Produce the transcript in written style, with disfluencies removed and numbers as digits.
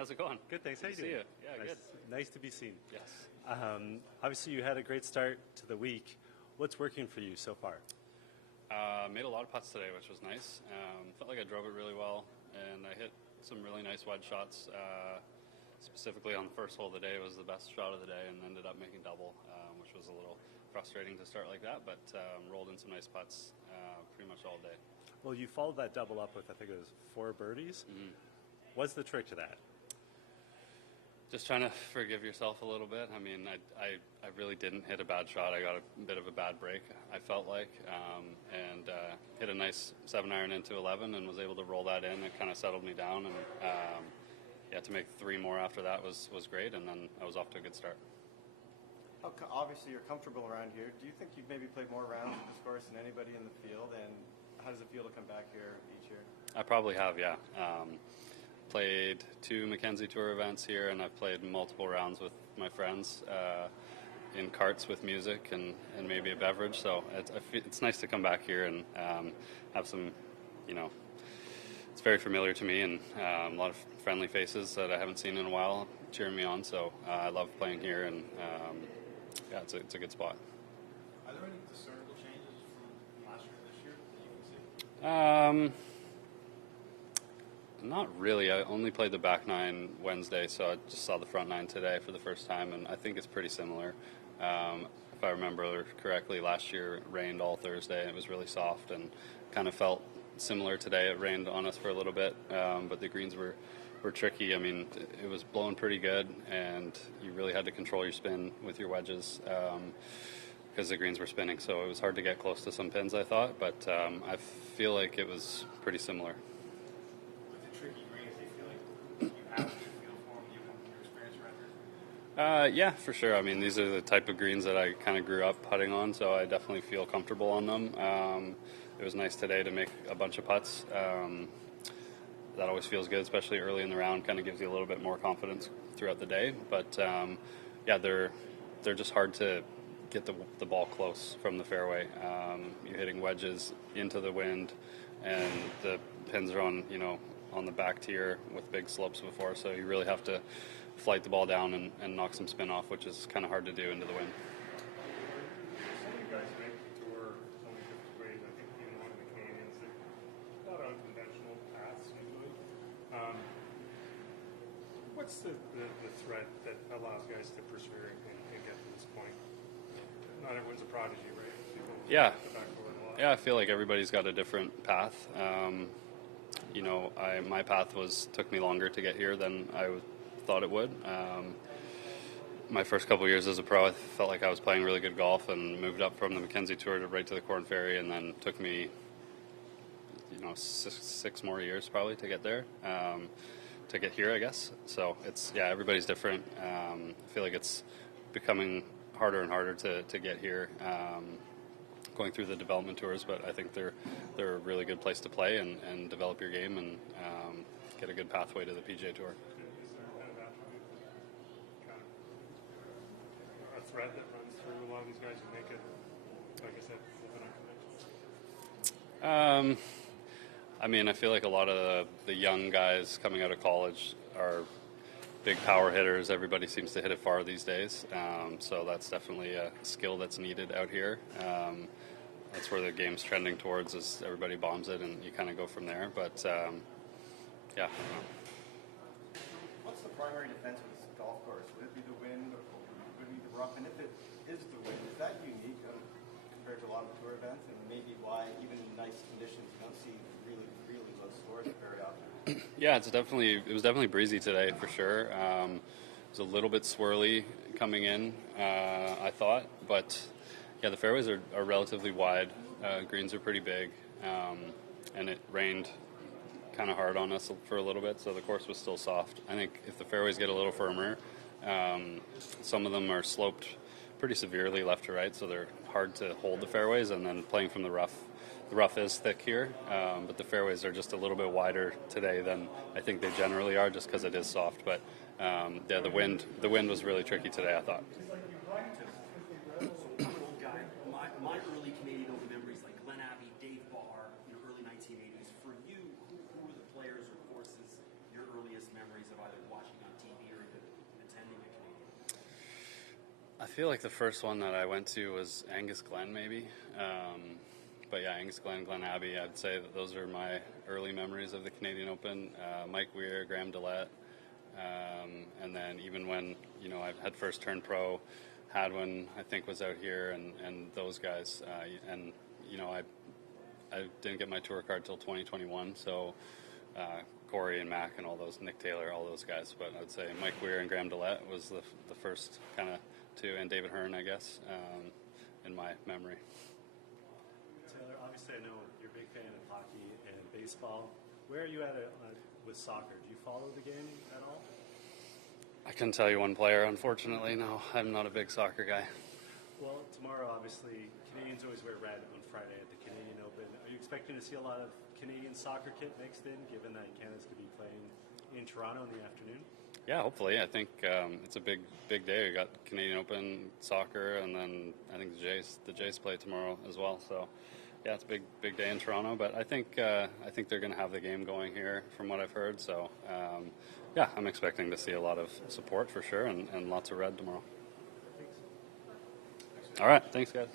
How's it going? Good, thanks. How you See doing? you. Yeah, nice, good. Nice to be seen. Yes. Obviously, you had a great start to the week. What's working for you so far? Made a lot of putts today, which was nice. Felt like I drove it really well, and I hit some really nice wedge shots. Specifically on the first hole of the day, it was the best shot of the day, and ended up making double, which was a little frustrating to start like that, but rolled in some nice putts pretty much all day. Well, you followed that double up with, I think it was 4 birdies. Mm-hmm. What's the trick to that? Just trying to forgive yourself a little bit. I mean, I really didn't hit a bad shot. I got a bit of a bad break, I felt like, and hit a nice 7-iron into 11 and was able to roll that in. It kind of settled me down, and to make 3 more after that was great, and then I was off to a good start. Obviously, you're comfortable around here. Do you think you've maybe played more rounds at this course than anybody in the field, and how does it feel to come back here each year? I probably have, yeah. Played 2 Mackenzie Tour events here, and I've played multiple rounds with my friends in carts with music and maybe a beverage. So it's nice to come back here and have some, it's very familiar to me, and a lot of friendly faces that I haven't seen in a while cheering me on. So I love playing here, and it's a good spot. Are there any discernible changes from last year to this year that you can see? Not really. I only played the back 9 Wednesday, so I just saw the front 9 today for the first time, and I think it's pretty similar. If I remember correctly, last year it rained all Thursday, and it was really soft, and kind of felt similar today. It rained on us for a little bit, but the greens were tricky. I mean, it was blowing pretty good, and you really had to control your spin with your wedges because the greens were spinning, so it was hard to get close to some pins, I thought, but I feel like it was pretty similar. Yeah, for sure. I mean, these are the type of greens that I kind of grew up putting on, so I definitely feel comfortable on them. It was nice today to make a bunch of putts. That always feels good, especially early in the round. Kind of gives you a little bit more confidence throughout the day. But they're just hard to get the ball close from the fairway. You're hitting wedges into the wind, and the pins are on the back tier with big slopes before, so you really have to flight the ball down and knock some spin off, which is kind of hard to do into the wind. Some of you guys make the tour so many different ways. I think even one of the Canadians, they're not unconventional paths usually. What's the thread that allows guys to persevere and get to this point? Not everyone's a prodigy, right? People Yeah. Yeah, I feel like everybody's got a different path. My path took me longer to get here than I thought it would. My first couple years as a pro, I felt like I was playing really good golf, and moved up from the Mackenzie Tour to right to the Corn Ferry, and then took me 6 more years probably to get there, to get here, I guess. So everybody's different. I feel like it's becoming harder and harder to get here, going through the development tours, but I think they're a really good place to play and develop your game and get a good pathway to the PGA Tour. Thread that runs through a lot of these guys who make it, like I said, unconventional? I mean, I feel like a lot of the young guys coming out of college are big power hitters. Everybody seems to hit it far these days, so that's definitely a skill that's needed out here. That's where the game's trending towards, is everybody bombs it, and you kind of go from there. But yeah. What's the primary defense of this golf course? Would it be the wind, or would it be the rough? And if it is the wind, is that unique compared to a lot of tour events, and maybe why even in nice conditions you don't see really, really low scores very often? Yeah, it was definitely breezy today for sure. It was a little bit swirly coming in, I thought, but yeah, the fairways are relatively wide. Greens are pretty big, and it rained kind of hard on us for a little bit, so the course was still soft. I think if the fairways get a little firmer, some of them are sloped pretty severely left to right, so they're hard to hold the fairways, and then playing from the rough. The rough is thick here, but the fairways are just a little bit wider today than I think they generally are, just because it is soft. But the wind was really tricky today, I thought. So I'm an old guy. My early Canadian Open memories, like Glen Abbey, Dave Barr, early 1980s. For you, who were the players or courses your earliest memories of either watching feel like the first one that I went to was Angus Glen, maybe. But yeah, Angus Glen, Glen Abbey, I'd say that those are my early memories of the Canadian Open. Mike Weir, Graham Dillette, and then even when, I had first turned pro, Hadwin, I think, was out here, and those guys. I didn't get my tour card till 2021, so Corey and Mac and all those, Nick Taylor, all those guys. But I'd say Mike Weir and Graham Dillette was the first kind of two, and David Hearn, I guess, in my memory. Taylor, obviously I know you're a big fan of hockey and baseball. Where are you at with soccer? Do you follow the game at all? I couldn't tell you one player, unfortunately. No, I'm not a big soccer guy. Well, tomorrow, obviously, Canadians always wear red on Friday at the Canadian Open. Are you expecting to see a lot of Canadian soccer kit mixed in, given that Canada's going to be playing in Toronto in the afternoon? Yeah, hopefully. I think it's a big day. We got Canadian Open soccer, and then I think the Jays play tomorrow as well. So, yeah, it's a big day in Toronto. But I think they're going to have the game going here, from what I've heard. So, yeah, I'm expecting to see a lot of support for sure, and lots of red tomorrow. All right, thanks, guys.